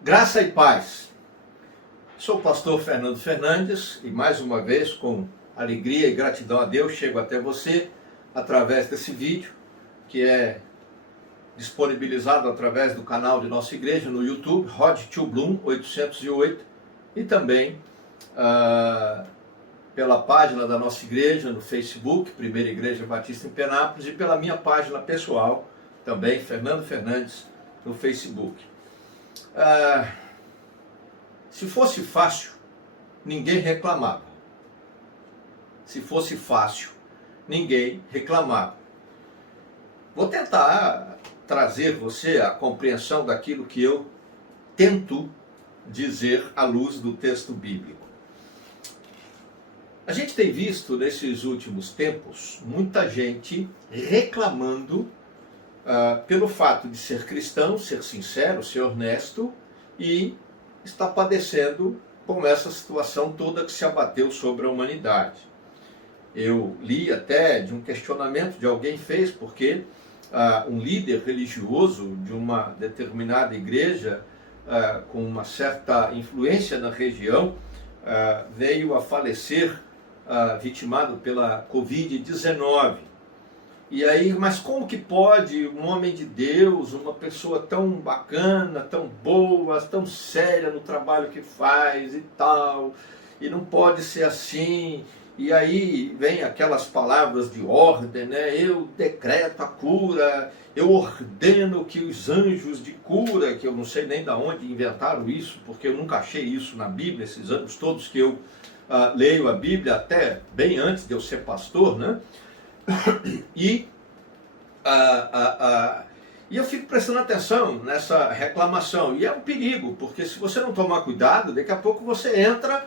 Graça e paz. Sou o pastor Fernando Fernandes e mais uma vez, com alegria e gratidão a Deus, chego até você através desse vídeo que é disponibilizado através do canal de nossa igreja no YouTube, Rod to Bloom 808, e também pela página da nossa igreja no Facebook, Primeira Igreja Batista em Penápolis, e pela minha página pessoal, também Fernando Fernandes, no Facebook. Se fosse fácil, ninguém reclamava. Se fosse fácil, ninguém reclamava. Vou tentar trazer você a compreensão daquilo que eu tento dizer à luz do texto bíblico. A gente tem visto nesses últimos tempos muita gente reclamando pelo fato de ser cristão, ser sincero, ser honesto, e está padecendo com essa situação toda que se abateu sobre a humanidade. Eu li até de um questionamento de alguém fez, porque um líder religioso de uma determinada igreja, com uma certa influência na região, veio a falecer vitimado pela Covid-19. E aí, mas como que pode um homem de Deus, uma pessoa tão bacana, tão boa, tão séria no trabalho que faz e tal, e não pode ser assim? E aí vem aquelas palavras de ordem, né? Eu decreto a cura, eu ordeno que os anjos de cura, que eu não sei nem de onde inventaram isso, porque eu nunca achei isso na Bíblia, esses anos todos que eu leio a Bíblia, até bem antes de eu ser pastor, né? E eu fico prestando atenção nessa reclamação, e é um perigo, porque se você não tomar cuidado, daqui a pouco você entra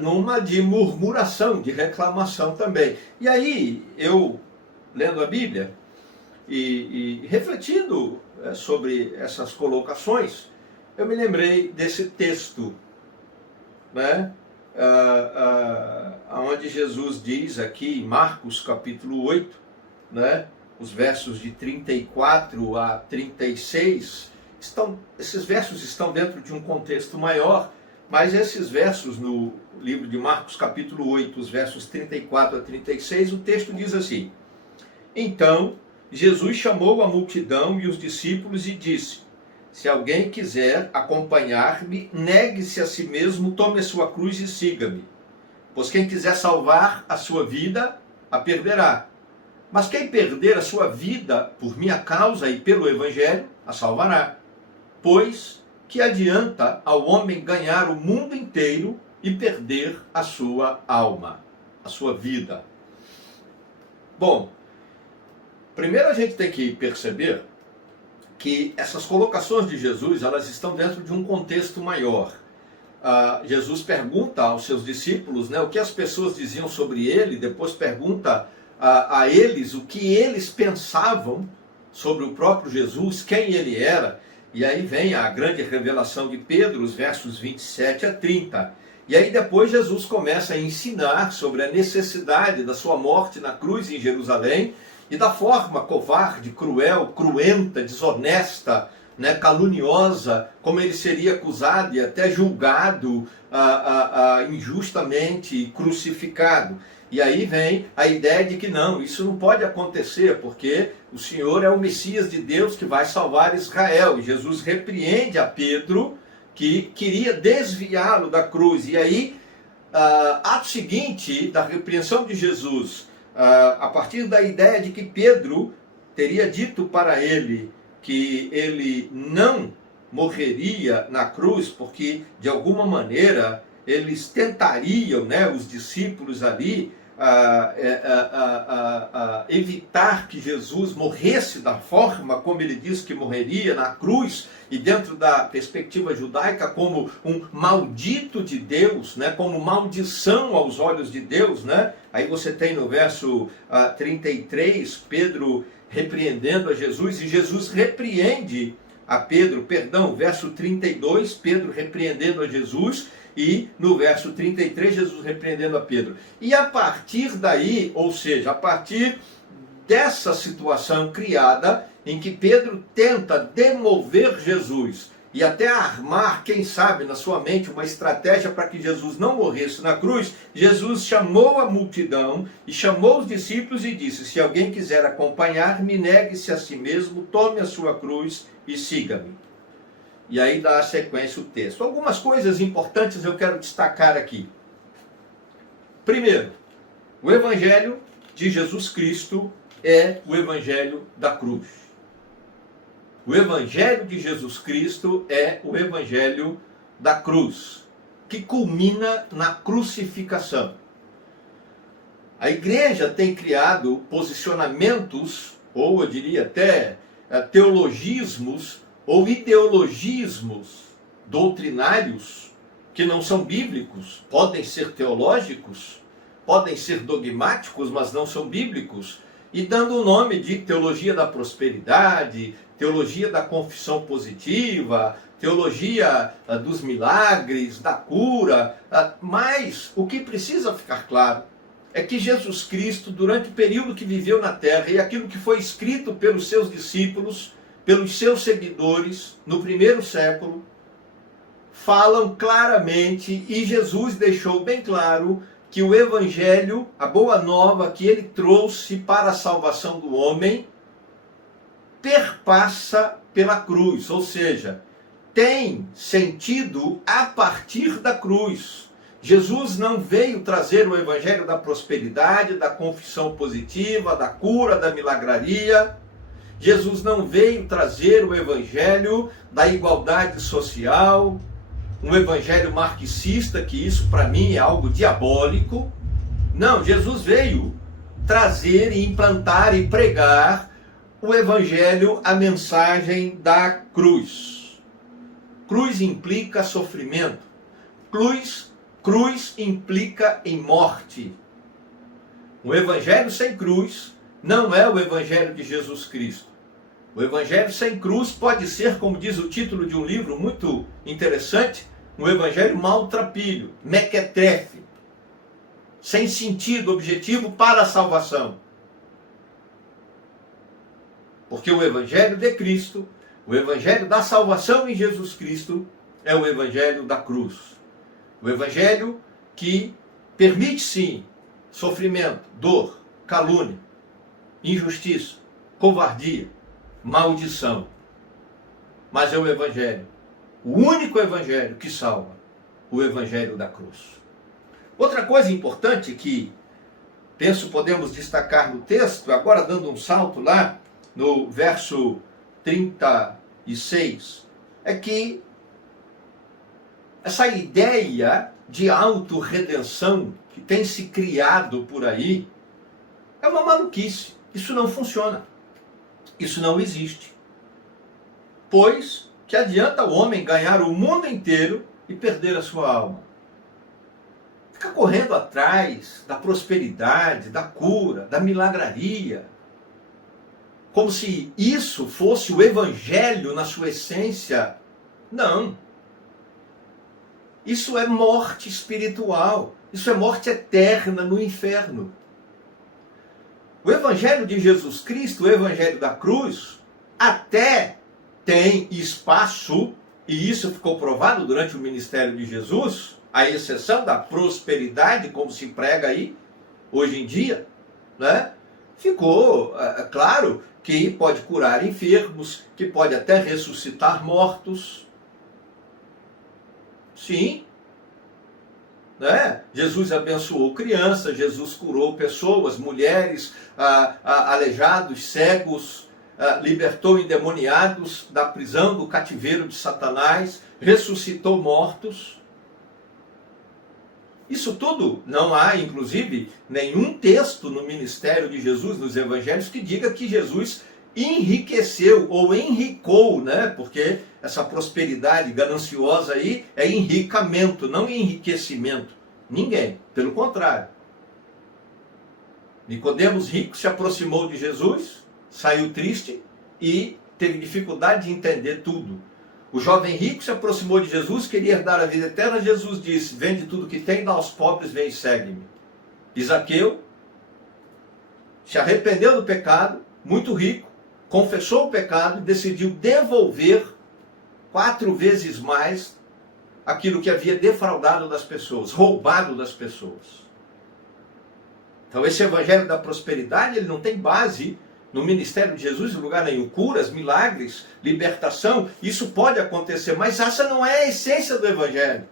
numa de murmuração, de reclamação também. E aí, eu, lendo a Bíblia e refletindo sobre essas colocações, eu me lembrei desse texto, né? Onde Jesus diz aqui em Marcos capítulo 8, né, os versos de 34 a 36, esses versos estão dentro de um contexto maior, mas esses versos no livro de Marcos capítulo 8, os versos 34 a 36, o texto diz assim: Então Jesus chamou a multidão e os discípulos e disse: Se alguém quiser acompanhar-me, negue-se a si mesmo, tome a sua cruz e siga-me. Pois quem quiser salvar a sua vida, a perderá. Mas quem perder a sua vida por minha causa e pelo Evangelho, a salvará. Pois que adianta ao homem ganhar o mundo inteiro e perder a sua alma, a sua vida? Bom, primeiro a gente tem que perceber que essas colocações de Jesus, elas estão dentro de um contexto maior. Jesus pergunta aos seus discípulos, né, o que as pessoas diziam sobre ele, depois pergunta a eles o que eles pensavam sobre o próprio Jesus, quem ele era, e aí vem a grande revelação de Pedro, os versos 27 a 30. E aí depois Jesus começa a ensinar sobre a necessidade da sua morte na cruz em Jerusalém, e da forma covarde, cruel, cruenta, desonesta, né, caluniosa, como ele seria acusado e até julgado injustamente, crucificado. E aí vem a ideia de que não, isso não pode acontecer, porque o Senhor é o Messias de Deus que vai salvar Israel. E Jesus repreende a Pedro, que queria desviá-lo da cruz. E aí, ato seguinte da repreensão de Jesus, a partir da ideia de que Pedro teria dito para ele que ele não morreria na cruz, porque de alguma maneira eles tentariam, né, os discípulos ali, evitar que Jesus morresse da forma como ele disse que morreria, na cruz, e dentro da perspectiva judaica como um maldito de Deus, né, como maldição aos olhos de Deus, né? Aí você tem no verso 33, Pedro repreendendo a Jesus, e Jesus repreende a Pedro, verso 32, Pedro repreendendo a Jesus, e no verso 33, Jesus repreendendo a Pedro. E a partir daí, ou seja, a partir dessa situação criada, em que Pedro tenta demover Jesus e até armar, quem sabe, na sua mente uma estratégia para que Jesus não morresse na cruz, Jesus chamou a multidão e chamou os discípulos e disse: se alguém quiser acompanhar-me, negue-se a si mesmo, tome a sua cruz e siga-me. E aí dá a sequência o texto. Algumas coisas importantes eu quero destacar aqui. Primeiro, o Evangelho de Jesus Cristo é o Evangelho da cruz. O Evangelho de Jesus Cristo é o Evangelho da cruz, que culmina na crucificação. A igreja tem criado posicionamentos, ou eu diria até teologismos ou ideologismos doutrinários que não são bíblicos. Podem ser teológicos, podem ser dogmáticos, mas não são bíblicos, e dando o nome de teologia da prosperidade, teologia da confissão positiva, teologia dos milagres, da cura. Mas o que precisa ficar claro é que Jesus Cristo, durante o período que viveu na terra, e aquilo que foi escrito pelos seus discípulos, pelos seus seguidores, no primeiro século, falam claramente, e Jesus deixou bem claro, que o Evangelho, a boa nova que ele trouxe para a salvação do homem, perpassa pela cruz, ou seja, tem sentido a partir da cruz. Jesus não veio trazer o Evangelho da prosperidade, da confissão positiva, da cura, da milagraria. Jesus não veio trazer o Evangelho da igualdade social, um evangelho marxista, que isso para mim é algo diabólico. Não, Jesus veio trazer e implantar e pregar o evangelho, a mensagem da cruz. Cruz implica sofrimento. Cruz implica em morte. O evangelho sem cruz não é o evangelho de Jesus Cristo. O evangelho sem cruz pode ser, como diz o título de um livro muito interessante, um evangelho maltrapilho, mequetrefe, sem sentido objetivo para a salvação. Porque o evangelho de Cristo, o evangelho da salvação em Jesus Cristo, é o evangelho da cruz. O evangelho que permite sim sofrimento, dor, calúnia, injustiça, covardia, maldição. Mas é o evangelho, o único evangelho que salva, o evangelho da cruz. Outra coisa importante que penso podemos destacar no texto, agora dando um salto lá no verso 36, é que essa ideia de autorredenção que tem se criado por aí é uma maluquice. Isso não funciona. Isso não existe. Pois que adianta o homem ganhar o mundo inteiro e perder a sua alma? Fica correndo atrás da prosperidade, da cura, da milagraria, como se isso fosse o evangelho na sua essência. Não. Isso é morte espiritual. Isso é morte eterna no inferno. O evangelho de Jesus Cristo, o evangelho da cruz, até tem espaço, e isso ficou provado durante o ministério de Jesus, à exceção da prosperidade, como se prega aí, hoje em dia, né? Ficou claro que pode curar enfermos, que pode até ressuscitar mortos. Sim. Né? Jesus abençoou crianças, Jesus curou pessoas, mulheres, aleijados, cegos, libertou endemoniados da prisão, do cativeiro de Satanás, ressuscitou mortos. Isso tudo, não há, inclusive, nenhum texto no ministério de Jesus, nos evangelhos, que diga que Jesus enriqueceu ou enricou, né? Porque essa prosperidade gananciosa aí é enricamento, não enriquecimento. Ninguém, pelo contrário. Nicodemos rico se aproximou de Jesus, saiu triste e teve dificuldade de entender tudo. O jovem rico se aproximou de Jesus, queria herdar a vida eterna. Jesus disse: vende tudo que tem, dá aos pobres, vem e segue-me. Zaqueu se arrependeu do pecado, muito rico, confessou o pecado e decidiu devolver 4 vezes mais aquilo que havia defraudado das pessoas, roubado das pessoas. Então esse evangelho da prosperidade, ele não tem base no ministério de Jesus em lugar nenhum. Curas, milagres, libertação, isso pode acontecer, mas essa não é a essência do evangelho.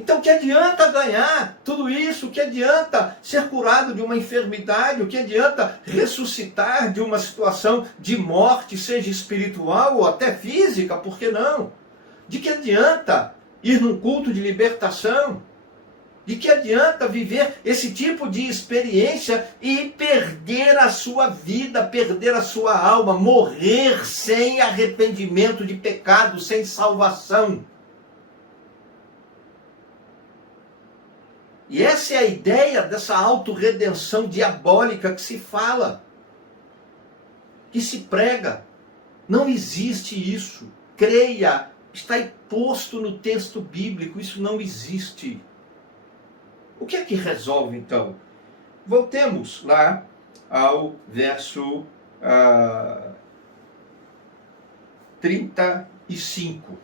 Então o que adianta ganhar tudo isso? O que adianta ser curado de uma enfermidade? O que adianta ressuscitar de uma situação de morte, seja espiritual ou até física? Por que não? De que adianta ir num culto de libertação? De que adianta viver esse tipo de experiência e perder a sua vida, perder a sua alma, morrer sem arrependimento de pecado, sem salvação? E essa é a ideia dessa autorredenção diabólica que se fala, que se prega. Não existe isso. Creia, está posto no texto bíblico, isso não existe. O que é que resolve então? Voltemos lá ao verso 35.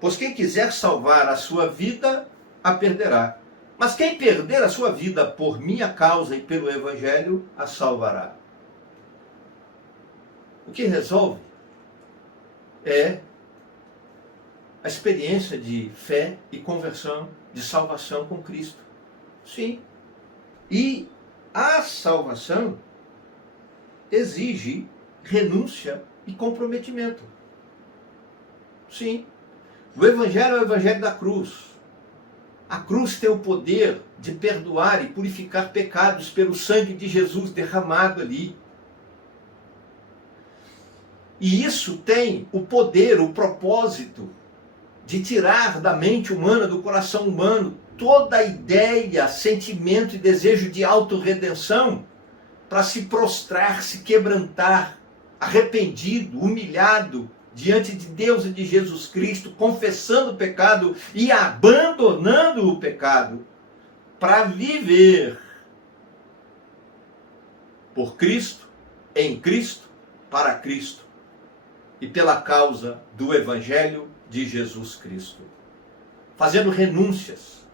Pois quem quiser salvar a sua vida, a perderá. Mas quem perder a sua vida por minha causa e pelo evangelho, a salvará. O que resolve é a experiência de fé e conversão, de salvação com Cristo. Sim. E a salvação exige renúncia e comprometimento. Sim. O evangelho é o evangelho da cruz. A cruz tem o poder de perdoar e purificar pecados pelo sangue de Jesus derramado ali. E isso tem o poder, o propósito de tirar da mente humana, do coração humano, toda a ideia, sentimento e desejo de autorredenção para se prostrar, se quebrantar, arrependido, humilhado, diante de Deus e de Jesus Cristo, confessando o pecado e abandonando o pecado, para viver por Cristo, em Cristo, para Cristo e pela causa do Evangelho de Jesus Cristo. Fazendo renúncias,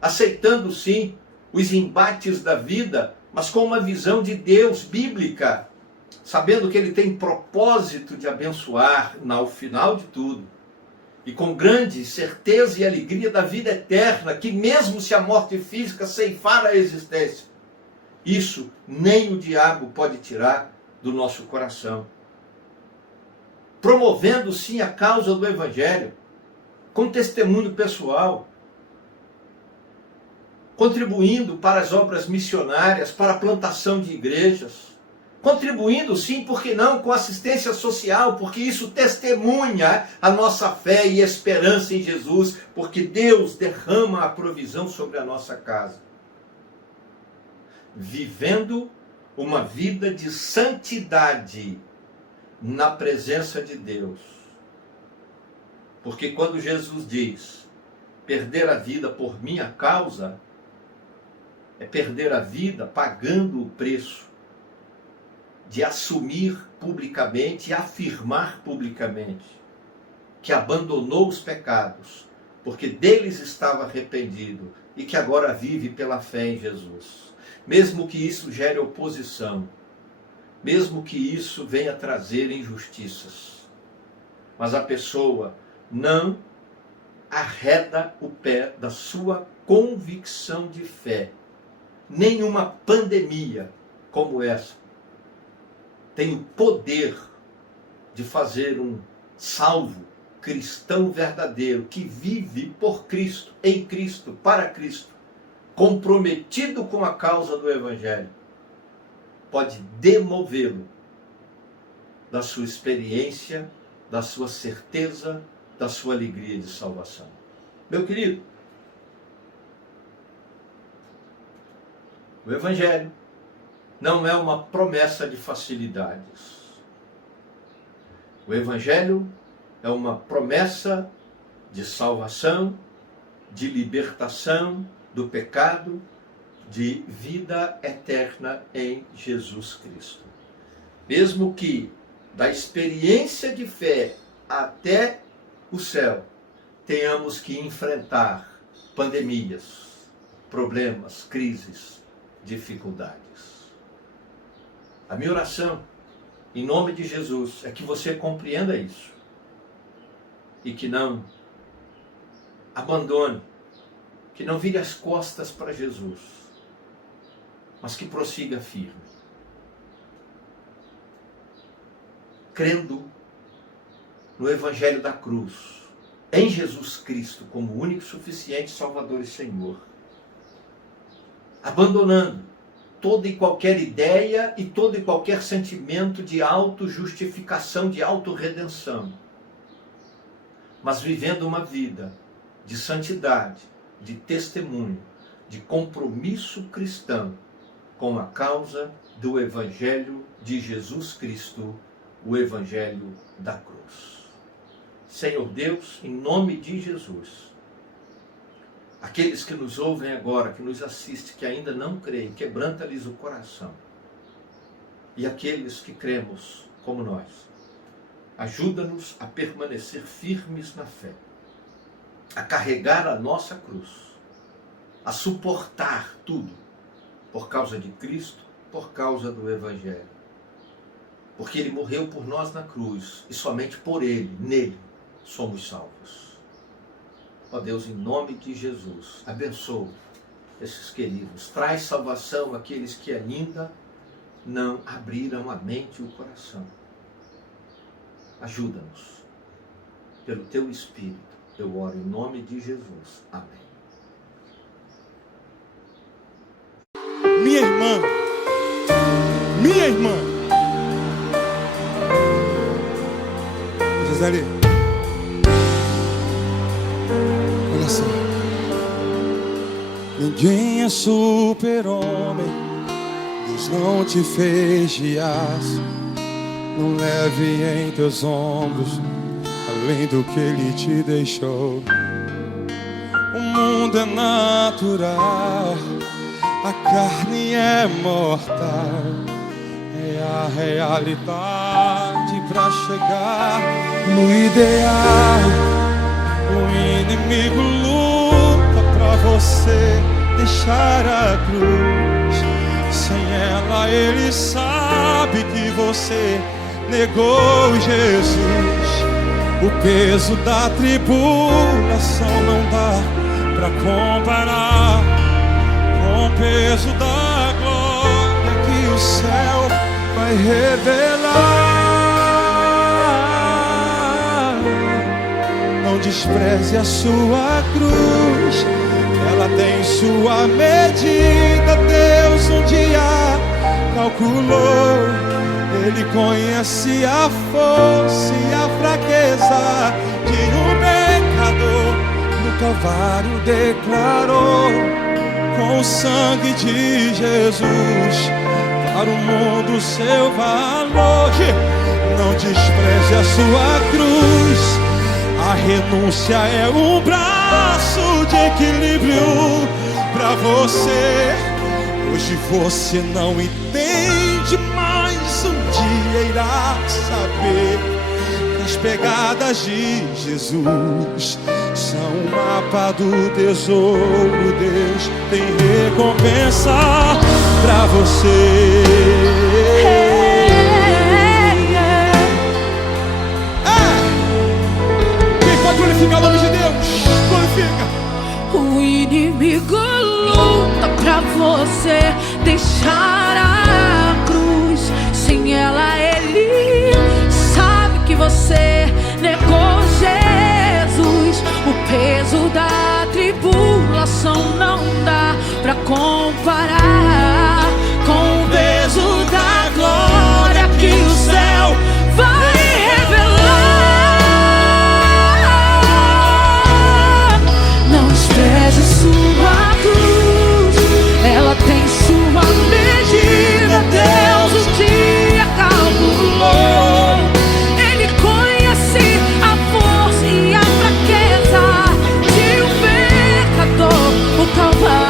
aceitando sim os embates da vida, mas com uma visão de Deus bíblica, sabendo que Ele tem propósito de abençoar ao final de tudo, e com grande certeza e alegria da vida eterna, que mesmo se a morte física ceifar a existência, isso nem o diabo pode tirar do nosso coração. Promovendo sim a causa do Evangelho, com testemunho pessoal, contribuindo para as obras missionárias, para a plantação de igrejas, contribuindo sim, por que não, com assistência social, porque isso testemunha a nossa fé e esperança em Jesus, porque Deus derrama a provisão sobre a nossa casa. Vivendo uma vida de santidade na presença de Deus. Porque quando Jesus diz, perder a vida por minha causa, é perder a vida pagando o preço de assumir publicamente e afirmar publicamente que abandonou os pecados, porque deles estava arrependido e que agora vive pela fé em Jesus. Mesmo que isso gere oposição, mesmo que isso venha trazer injustiças, mas a pessoa não arreda o pé da sua convicção de fé. Nenhuma pandemia como essa tem o poder de fazer um salvo cristão verdadeiro, que vive por Cristo, em Cristo, para Cristo, comprometido com a causa do Evangelho, pode demovê-lo da sua experiência, da sua certeza, da sua alegria de salvação. Meu querido, o Evangelho não é uma promessa de facilidades. O Evangelho é uma promessa de salvação, de libertação do pecado, de vida eterna em Jesus Cristo. Mesmo que da experiência de fé até o céu, tenhamos que enfrentar pandemias, problemas, crises, dificuldades. A minha oração, em nome de Jesus, é que você compreenda isso e que não abandone, que não vire as costas para Jesus, mas que prossiga firme, crendo no Evangelho da cruz, em Jesus Cristo como único, suficiente Salvador e Senhor, abandonando toda e qualquer ideia e todo e qualquer sentimento de autojustificação, de autorredenção, mas vivendo uma vida de santidade, de testemunho, de compromisso cristão com a causa do Evangelho de Jesus Cristo, o Evangelho da cruz. Senhor Deus, em nome de Jesus, aqueles que nos ouvem agora, que nos assistem, que ainda não creem, quebranta-lhes o coração. E aqueles que cremos como nós, ajuda-nos a permanecer firmes na fé, a carregar a nossa cruz, a suportar tudo, por causa de Cristo, por causa do Evangelho. Porque Ele morreu por nós na cruz, e somente por Ele, nele, somos salvos. Ó Deus, em nome de Jesus, abençoa esses queridos. Traz salvação àqueles que ainda não abriram a mente e o coração. Ajuda-nos. Pelo Teu Espírito, eu oro em nome de Jesus. Amém. Minha irmã, Gisele, olha só. Ninguém é super-homem, Deus não te fez de aço. Não leve em teus ombros além do que Ele te deixou. O mundo é natural, a carne é mortal, é a realidade pra chegar no ideal. O inimigo luta pra você deixar a cruz. Sem ela ele sabe que você negou Jesus. O peso da tribulação não dá pra comparar com o peso da glória que o céu vai revelar. Não despreze a sua cruz, ela tem sua medida. Deus um dia calculou. Ele conhece a força e a fraqueza de um pecador. No Calvário declarou, com o sangue de Jesus, para o mundo seu valor. Não despreze a sua cruz, a renúncia é um braço de equilíbrio para você. Hoje você não entende, mas um dia irá saber que as pegadas de Jesus são um mapa do tesouro. Deus tem recompensa pra você. Quem pode glorificar o nome de Deus? Glorifica. O inimigo luta pra você deixar a cruz. Sem ela ele sabe que você negou Jesus. O peso da tribulação não dá pra comparar com o peso da glória que o céu vai revelar. Não despreze sua cruz, ela tem sua medida. Deus um dia calculou. Ele conhece a força e a fraqueza de um pecador. O Calvário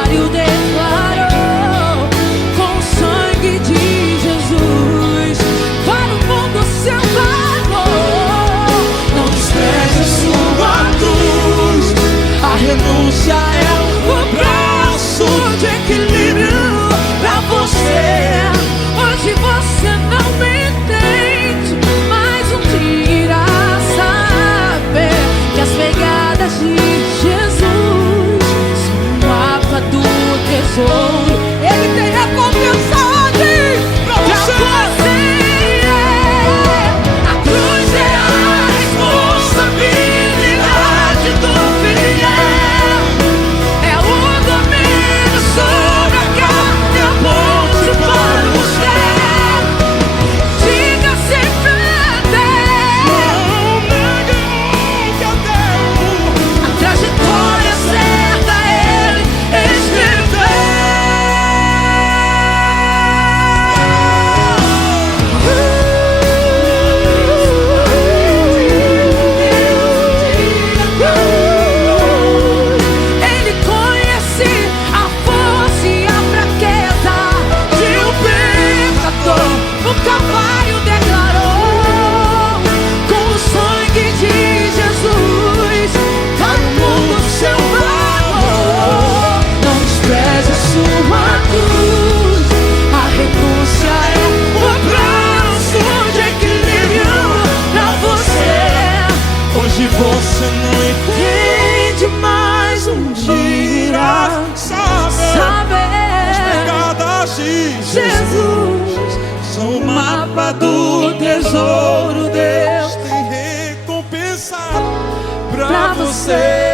você não entende, mas um dia saber as pegadas de Jesus são o mapa do tesouro. Deus tem recompensa pra você.